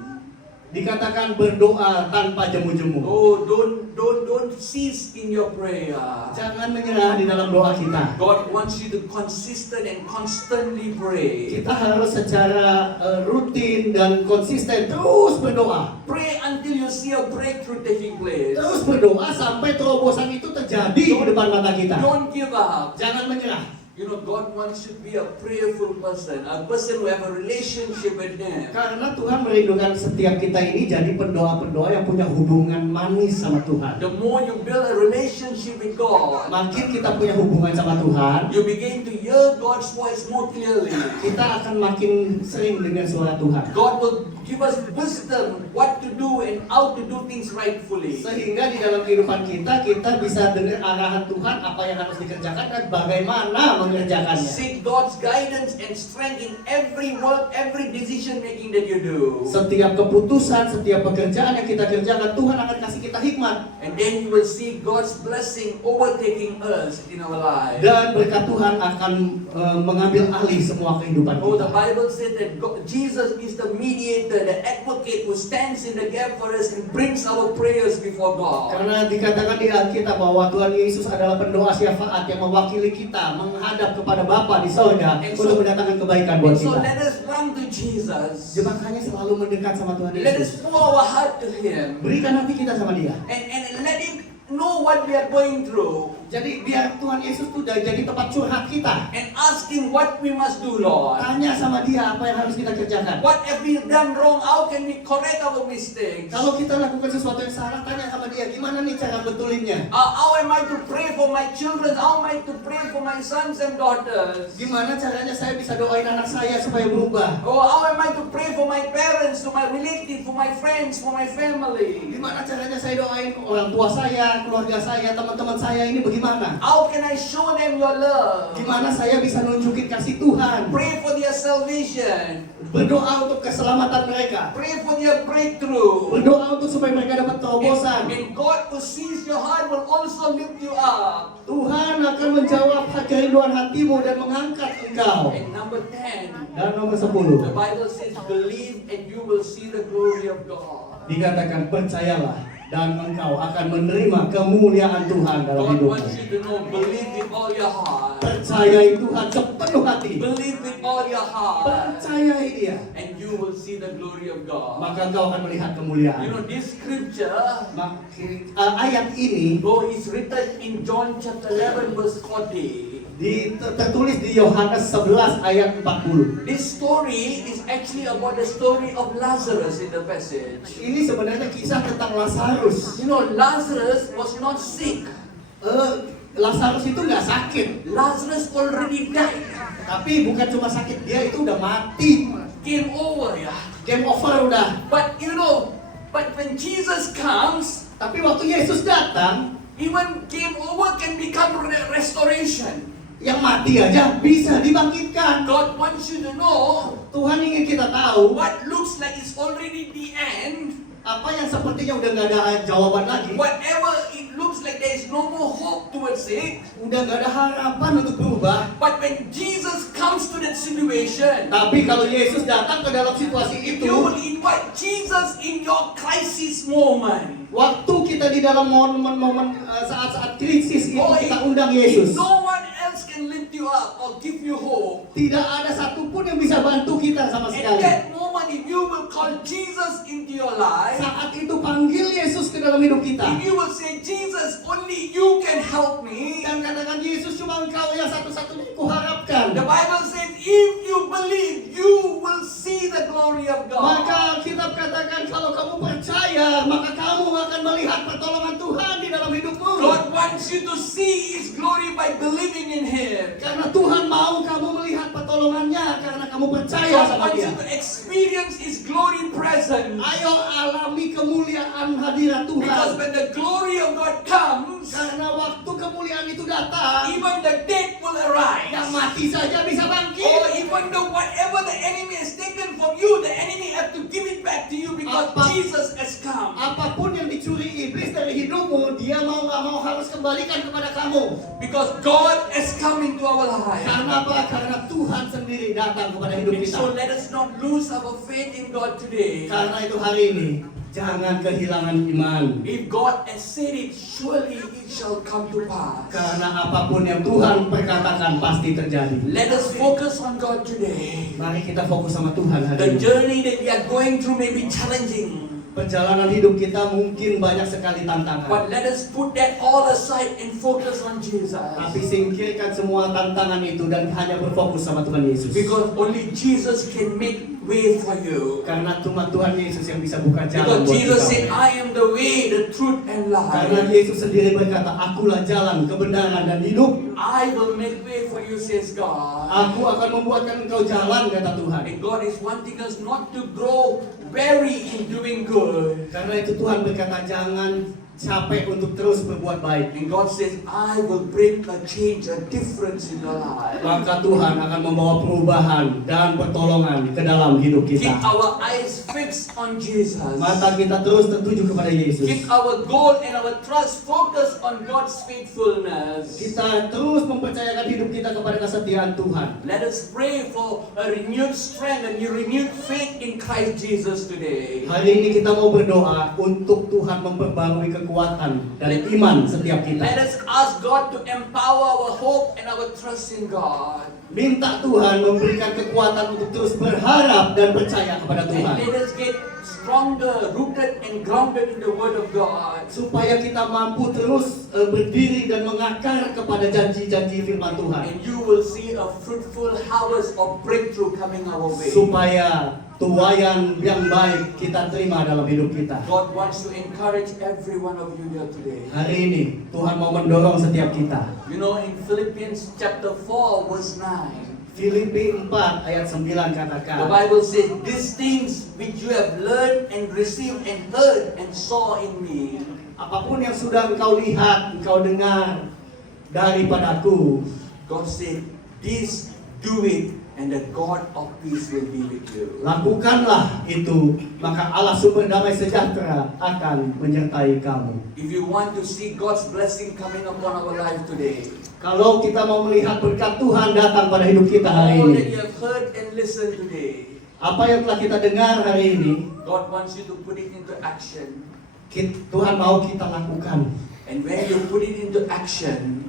dikatakan berdoa tanpa jemu-jemu. Oh, don't cease in your prayer. Jangan menyerah di dalam doa kita. God wants you to consistent and constantly pray. Kita harus secara rutin dan konsisten terus berdoa. Pray until you see a breakthrough taking place. Terus berdoa sampai terobosan itu terjadi di depan mata kita. Don't give up. Jangan menyerah. You know, God wants you to be a prayerful person, a person who have a relationship with Him. Karena Tuhan merindukan setiap kita ini jadi pendoa-pendoa yang punya hubungan manis sama Tuhan. The more you build a relationship with God, Makin kita punya hubungan sama Tuhan, you begin to hear God's voice more clearly. kita akan makin sering dengar suara Tuhan. God will give us wisdom what to do and how to do things rightfully. Sehingga di dalam kehidupan kita bisa dengar arahan Tuhan apa yang harus dikerjakan dan bagaimana mengerjakannya. Seek God's guidance and strength in every work, every decision making that you do. Setiap keputusan, setiap pekerjaan yang kita kerjakan, Tuhan akan kasih kita hikmat. And then you will see God's blessing overtaking us in our lives. Dan berkat Tuhan akan mengambil alih semua kehidupan Oh, the kita. Bible says that Jesus is the mediator, the advocate who stands in the gap for us and brings our prayers before God. Karena dikatakan di Alkitab bahwa Tuhan Yesus adalah pendoa syafaat yang mewakili kita menghadap kepada Bapa di sorga And so- untuk mendatangkan kebaikan buat And so kita. let us run to Jesus. Jadi makanya selalu mendekat sama Tuhan Let us Yesus. pour our heart to Him. Berikan hati kita sama Dia. And let Him know what we are going through. Jadi biar Tuhan Yesus tuh jadi tempat curhat kita. And ask Him what we must do, Lord. Tanya sama Dia apa yang harus kita kerjakan. What have we done wrong? How can we correct our mistakes? Kalau kita lakukan sesuatu yang salah, tanya sama Dia, gimana nih cara betulinnya? How am I to pray for my children? How am I to pray for my sons and daughters? Gimana caranya saya bisa doain anak saya supaya berubah? Oh, how am I to pray for my parents, to my relatives, for my friends, for my family? Gimana caranya saya doain orang tua saya, keluarga saya, teman-teman saya ini bagaimana? How can I show them your love? Gimana saya bisa nunjukin kasih Tuhan? Pray for their salvation. Berdoa untuk keselamatan mereka. Pray for their breakthrough. Berdoa untuk supaya mereka dapat terobosan. And God who sees your heart will also lift you up. Tuhan akan menjawab kerinduan hatimu dan mengangkat engkau. And number 10, Dan nomor the 10, Bible says, believe and you will see the glory of God. dikatakan percayalah dan engkau akan menerima kemuliaan Tuhan dalam God hidupmu. wants you to know, believe with all your heart. Percayai Tuhan sepenuh hati. Believe with all your heart. Percayai Dia, And you will see the glory of God. maka engkau akan melihat You kemuliaan. know, this scripture, Ayat ini is written in John chapter 11 verse 40. tertulis di Yohanes 11 ayat 40. This story is actually about the story of Lazarus in the passage. Ini sebenarnya kisah tentang Lazarus. You know, Lazarus was not sick. Lazarus itu nggak sakit, Lazarus already died. tapi bukan cuma sakit, dia itu udah mati. Game over, ya. Game over udah. But when Jesus comes, Tapi waktu Yesus datang, even game over can become restoration. yang mati aja bisa dibangkitkan. God wants you to know Tuhan ingin kita tahu what looks like it's already the end. apa yang sepertinya udah nggak ada jawaban lagi, Whatever it looks like there is no more hope towards it. udah nggak ada harapan untuk berubah. But when Jesus comes to that situation, Tapi kalau Yesus datang ke dalam situasi if itu, you will invite Jesus in your crisis moment, waktu kita di dalam momen-momen saat-saat krisis itu or kita undang if Yesus. no one else can lift you up or give you hope, Tidak ada satupun yang bisa bantu kita sama at sekali. that moment, if you will call Jesus into your life, Saat itu panggil Yesus ke dalam hidup kita. if you will say, Jesus, only you can help me. Dan katakan, Yesus, cuma Engkau yang satu-satunya kuharapkan. The Bible says, if you believe, you will see the glory of God. Maka Alkitab katakan, kalau kamu percaya, maka kamu akan melihat pertolongan Tuhan di dalam hidupmu. God wants you to see His glory by believing in Him. Karena Tuhan mau kamu melihat pertolongannya karena kamu percaya God sama wants Dia. you to experience His glory present. Ayo alami kemuliaan hadirat Because Tuhan. when the glory of God comes, Karena waktu kemuliaan itu datang, even the dead will arise. yang mati saja bisa Or bangkit. even though whatever the enemy has taken from you, the enemy have to give it back to you because Apa- Jesus has come. Apapun yang dicuri iblis dari hidupmu, dia mau nggak mau harus kembalikan kepada kamu. Because God has come into our life. Karena apa? Karena Tuhan sendiri datang kepada hidup And kita. so let us not lose our faith in God today. Karena itu hari ini, jangan kehilangan iman. If God has said it, surely it shall come to pass. Karena apapun yang Tuhan perkatakan pasti terjadi. Let us focus on God today. Mari kita fokus sama Tuhan hari The ini. journey that we are going through may be challenging, Perjalanan hidup kita mungkin banyak sekali tantangan. but let us put that all aside and focus on Jesus. Tapi singkirkan semua tantangan itu dan hanya berfokus sama Tuhan Yesus. Because only Jesus can make way for you. Karena cuma Tuhan Yesus yang bisa buka jalan Because buat Jesus kita. said, I am the way, the truth, and Karena life. Yesus sendiri berkata, akulah jalan, kebenaran, dan hidup. I will make way for you, says God. Aku akan membuatkan engkau jalan, kata Tuhan. And God is wanting us not to grow weary in doing good. Karena itu Tuhan berkata, jangan capek untuk terus berbuat baik. And God says, I will bring a change, a difference in your life. Maka Tuhan akan membawa perubahan dan pertolongan ke dalam hidup Keep kita. our eyes fixed on Jesus. Mata kita terus tertuju kepada Yesus. Keep our goal and our trust focused on God's faithfulness. Kita terus mempercayakan hidup kita kepada kesetiaan Tuhan. Let us pray for a renewed strength and a renewed faith in Christ Jesus today. Hari ini kita mau berdoa untuk Tuhan memperbarui kekuatan dan iman setiap Let kita. us ask God to empower our hope and our trust in God. Minta Tuhan memberikan kekuatan untuk terus berharap dan percaya kepada And Tuhan. let us get stronger, rooted and grounded in the Word of God. Supaya kita mampu terus berdiri dan mengakar kepada janji-janji firman Tuhan. And you will see a fruitful harvest of breakthrough coming our way. Supaya tuaian yang baik kita terima dalam hidup kita. God wants to encourage every one of you here today. Hari ini Tuhan mau mendorong setiap kita. You know, in Philippians chapter 4 verse 9, Filipi 4 ayat 9 the katakan, Bible says, these things which you have learned and received and heard and saw in me, apapun yang sudah engkau lihat, engkau dengar daripadaku, God said, this do it, and the God of peace will be with you. lakukanlah itu, maka Allah sumber damai sejahtera akan menyertai kamu. If you want to see God's blessing coming upon our life today, Kalau kita mau melihat berkat Tuhan datang pada hidup kita hari all ini, that you have heard and listened today, apa yang telah kita dengar hari ini, God wants you to put it into action. Tuhan mau kita lakukan. And when you put it into action,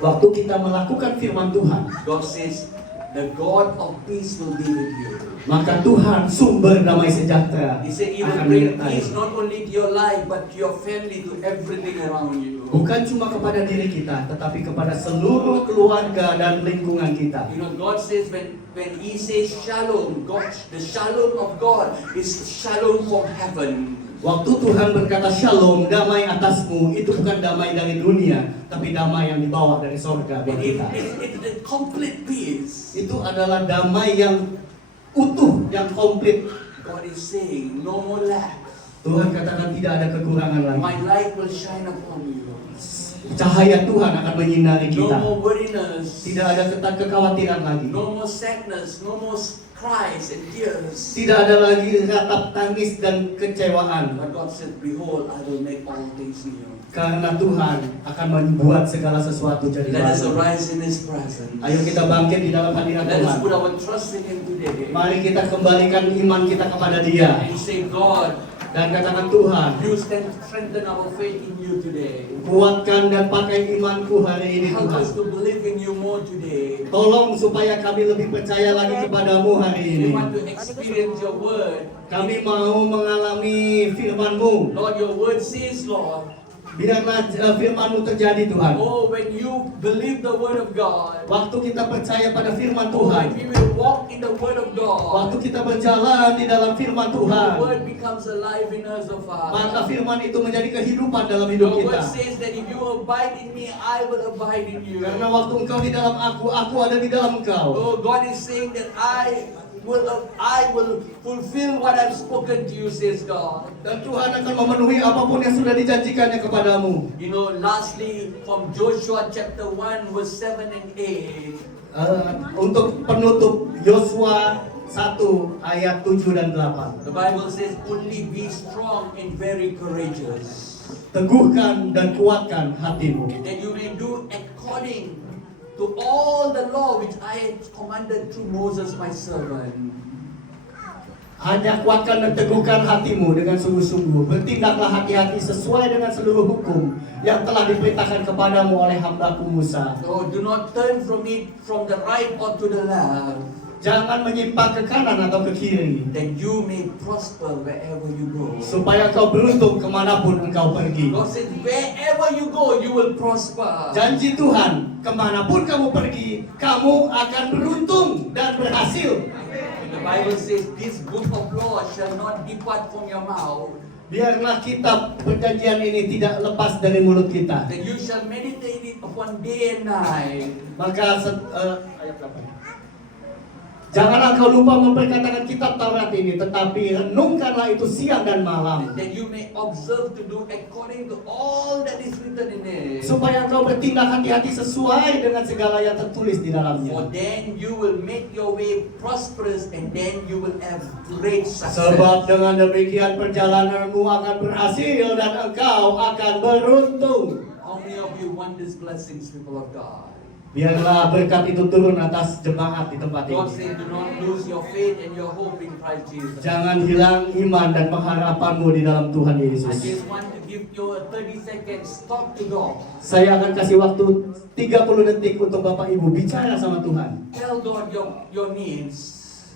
Waktu kita melakukan firman Tuhan, God says, the God of peace will be with you. maka Tuhan sumber damai sejahtera He said He akan will bring menyertai. peace not only to your life but to your family, to everything around you. Bukan cuma kepada diri kita, tetapi kepada seluruh keluarga dan lingkungan kita. You know, God says when He says shalom, God, the shalom of God is shalom from heaven. Waktu Tuhan berkata shalom, damai atasmu, itu bukan damai dari dunia, tapi damai yang dibawa dari sorga buat kita. It's a complete peace. Itu adalah damai yang utuh, yang komplit. God is saying, no more lack. Tuhan katakan tidak ada kekurangan lagi. My light will shine upon you. Cahaya Tuhan akan menyinari No kita. more worriness. Tidak ada kekhawatiran lagi. No more sadness. No more cries and tears. Tidak ada lagi ratap tangis dan kecewaan. But God said, behold, I will make all things new. Karena Tuhan akan membuat segala sesuatu jadi Let us baru. arise in His presence. Ayo kita bangkit di dalam hadirat Let us Tuhan. put our trust in Him today. Mari kita kembalikan iman kita kepada Dia. And say, God, Dan katakan Tuhan, you strengthen our faith in you today. kuatkan dan pakai imanku hari ini Help Tuhan. us to believe in you more today. Tolong supaya kami lebih percaya lagi kepadamu hari We ini. want to experience your word. Kami mau mengalami firman-Mu. Lord, your word says, Lord, Biarlah firman-Mu terjadi Tuhan. oh, when you believe the word of God, Waktu kita percaya pada firman oh, Tuhan, when we will walk in the word of God, waktu kita berjalan di dalam firman Tuhan, the word becomes alive in us, oh maka Father. firman itu menjadi kehidupan dalam hidup Your kita. word says that if you abide in me, I will abide in you. Karena waktu engkau di dalam aku ada di dalam engkau. Oh, God is saying that I will fulfill what I've spoken to you, says God. Dan Tuhan akan memenuhi apapun yang sudah dijanjikannya kepadamu. You know, lastly, from Joshua chapter 1, verse 7 and 8, Untuk penutup Yosua 1 ayat 7 dan 8. the Bible says, only be strong and very courageous, Teguhkan dan kuatkan hatimu, that you may do according to all the law which I had commanded through Moses my servant. hanya kuatkan dan teguhkan hatimu dengan sungguh-sungguh. Bertindaklah hati-hati sesuai dengan seluruh hukum yang telah diperintahkan kepadamu oleh hamba-Ku Musa. So do not turn from it from the right or to the left, Jangan menyimpang ke kanan atau ke kiri, that you may prosper wherever you go. supaya kau beruntung kemanapun engkau pergi. God said, wherever you go, you will prosper. Janji Tuhan, kemanapun kamu pergi, kamu akan beruntung dan berhasil. The Bible says, this book of law shall not depart from your mouth, Biarlah kitab perjanjian ini tidak lepas dari mulut kita. that you shall meditate it upon day and night. Maka ayat berapa? Janganlah kau lupa memperkatakan kitab Taurat ini, tetapi renungkanlah itu siang dan malam, That you may observe to do according to all that is written in it. supaya engkau bertindak hati-hati sesuai dengan segala yang tertulis di For dalamnya. then you will make your way prosperous, and then you will have great success. Sebab dengan demikian perjalananmu akan berhasil dan engkau akan beruntung. How many of you want these blessings, people of God? Biarlah berkat itu turun atas jemaat di tempat God ini. said, do not lose your faith and your hope in Christ Jesus. Jangan hilang iman dan pengharapanmu di dalam Tuhan I Yesus. just want to give you a 30 seconds talk to God. Saya akan kasih waktu 30 detik untuk Bapak Ibu bicara sama Tuhan. Tell God your needs.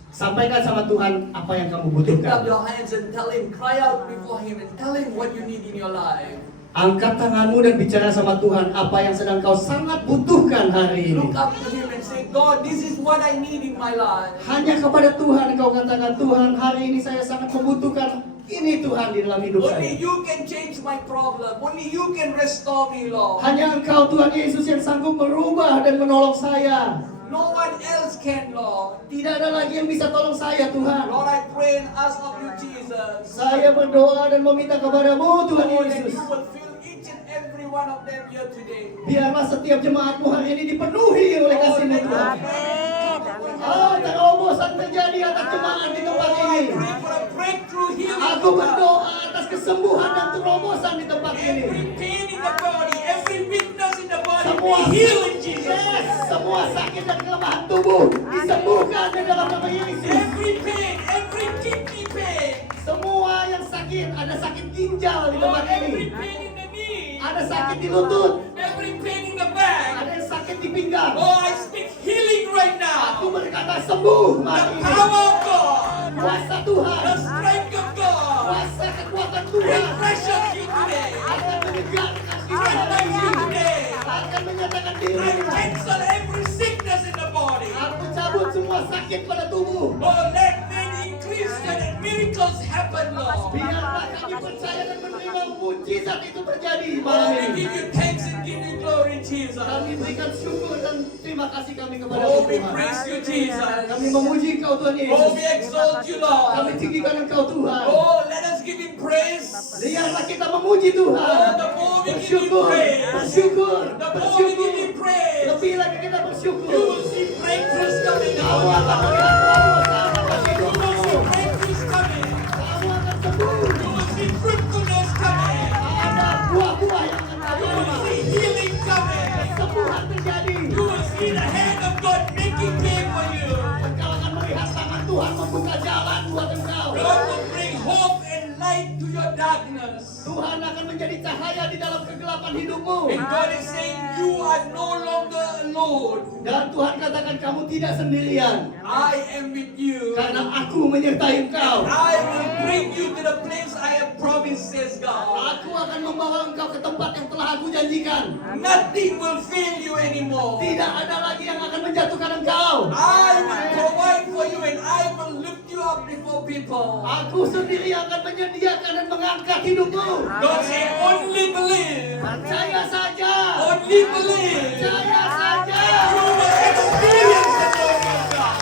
Sampaikan sama Tuhan apa yang kamu Lift up butuhkan. your hands and tell Him, cry out before Him and tell Him what you need in your life. Angkat tanganmu dan bicara sama Tuhan apa yang sedang kau sangat butuhkan hari ini. Look up to Him and say, God, this is what I need in my life. Hanya kepada Tuhan kau katakan, Tuhan hari ini saya sangat membutuhkan ini Tuhan di dalam hidup Only saya. you can change my problem. Only you can restore me, Lord. Hanya Engkau Tuhan Yesus yang sanggup merubah dan menolong saya. No one else can, Lord. Tidak ada lagi yang bisa tolong saya Tuhan. Lord, I pray and ask of you, Jesus. Saya berdoa dan meminta kepadamu Tuhan Lord, that Yesus. you will fill each and every one of them here today. Biarlah setiap jemaatmu hari ini dipenuhi oleh Lord, kasih-Mu that you Tuhan. will Terobosan terjadi atas jemaat di tempat I ini. pray for a breakthrough healing. Aku berdoa atas kesembuhan dan terobosan di tempat ini. Every pain in the body, every weakness in the body, Semua be healed in Jesus' yes, name. semua sakit dan kelemahan tubuh disembuhkan di dalam nama Yesus. Every pain, every kidney pain, Semua yang sakit, ada sakit ginjal di Lord, tempat every ini. pain in the knee, Ada sakit di lutut, every pain in the back. ada yang sakit di pinggang. Oh, I speak healing right Aku now. berkata sembuh The mari ini. power of God kuasa The Tuhan, strength of God kuasa kekuatan Tuhan refreshes you today. akan menyegarkan Strengthens you diri, today. akan menyatakan I diri. cancel every sickness in the body. Aku cabut semua sakit pada tubuh. Oh, let faith increase and let miracles happen, Lord. Biarlah kami percaya dan menerima mujizat itu terjadi Oh, malam we ini. give you thanks and give you glory, Jesus. Kami berikan syukur dan terima kasih kami kepada Oh, we Tuhan. praise you, Jesus. Kami memuji Engkau Tuhan Oh, Yesus. we exalt you, Kami Lord. tinggikan Engkau Tuhan. Oh, let us give him praise. Biarlah kita memuji Tuhan. Oh, the more we give him Bersyukur, praise, bersyukur, the more we give bersyukur. him praise, Lebih lagi kita you bersyukur. will see breakthroughs coming Kamu out. akan melihat terobosan dalam You will see hidupmu. breakthroughs coming. Kamu akan sembuh. You will see fruitfulness coming. Ada buah-buah yang akan You kamu will terima. see healing coming. Kesembuhan terjadi. You will see the hand of God making way for you. Engkau akan melihat tangan Tuhan membuka jalan buat engkau. God will bring hope and light to your darkness. Tuhan akan menjadi cahaya di dalam kegelapan hidupmu. And God is saying you are no longer alone. Dan Tuhan katakan kamu tidak sendirian. I am with you. Karena aku menyertai engkau. I will bring you to the place I have promised, says God. Aku akan membawa engkau ke tempat yang telah aku janjikan. Nothing will fail you anymore. Tidak ada lagi yang akan menjatuhkan engkau. I will provide for you and I will lift you up before people. Aku sendiri akan menyediakan dan mengangkat hidupmu. God said, only believe. Percaya saja. Only believe. Percaya saja. You will experience the glory of God.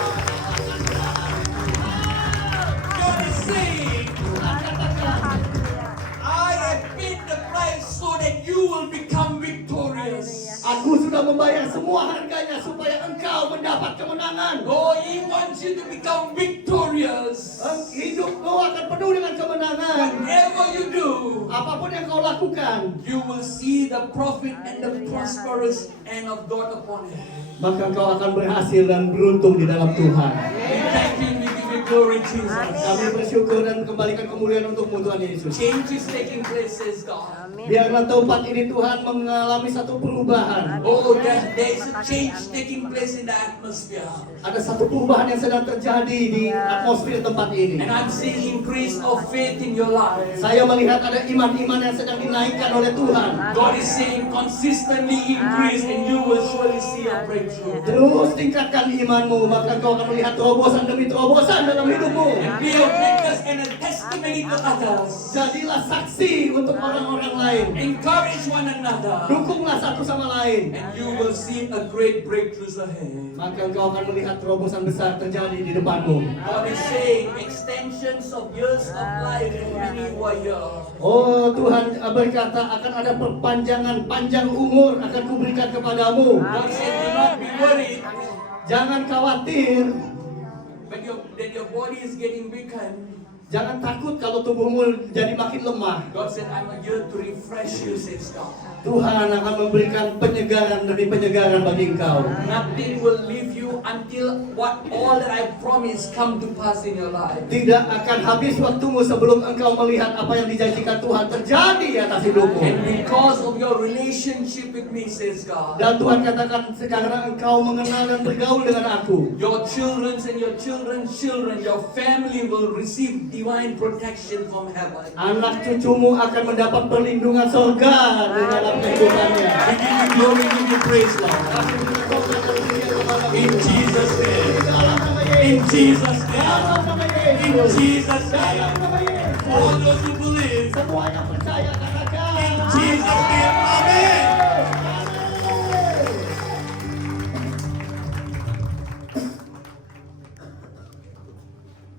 God is saying, Tuhan katakan, I have paid the price so that you will become victorious. aku sudah membayar semua harganya supaya engkau mendapat kemenangan. Oh, He wants you to become victorious. Hidupmu akan penuh dengan kemenangan. Whatever you do, Apapun yang kau lakukan, you will see the profit and the prosperous hand of God upon it. maka engkau akan berhasil dan beruntung di dalam Tuhan. We thank you, we give you glory, Jesus. Kami bersyukur dan kembalikan kemuliaan untukmu Tuhan Yesus. Change is taking place, says God. Biarlah tempat ini Tuhan mengalami satu perubahan. Oh, there is a change taking place in the atmosphere. Ada satu perubahan yang sedang terjadi di atmosfer tempat ini. And I'm seeing increase of faith in your life. Saya melihat ada iman-iman yang sedang dinaikkan oleh Tuhan. God is saying consistently increase and you will surely see a breakthrough. Terus tingkatkan imanmu, maka kau akan melihat terobosan demi terobosan dalam hidupmu. And be a witness and a testimony to others. Jadilah saksi untuk orang-orang lain. Encourage one another. Dukunglah satu sama lain. And you will see a great breakthroughs ahead. Maka engkau akan melihat terobosan besar terjadi di depanmu. God is saying extensions of years of life and many were here. Oh, Tuhan berkata akan ada perpanjangan panjang umur akan kuberikan kepadamu. God said, do not be worried Jangan khawatir. that your body is getting weakened. Jangan takut kalau tubuhmu jadi makin lemah. God said, I'm here to refresh you, says God. Tuhan akan memberikan penyegaran demi penyegaran bagi engkau. Nothing will leave you until what all that I promised come to pass in your life. Tidak akan habis waktumu sebelum engkau melihat apa yang dijanjikan Tuhan terjadi di atas hidupmu. And because of your relationship with me, says God, Dan Tuhan katakan sekarang engkau mengenal dan bergaul dengan aku. your children's and your children's children, your family will receive divine protection from heaven. Anak cucumu akan mendapat perlindungan surga di dalam kehidupannya. We give you glory, we give you praise, Lord. In Jesus' name. In Jesus' name. In Jesus' name. All those who believe. Semua yang percaya katakan. In Jesus' name. Amen.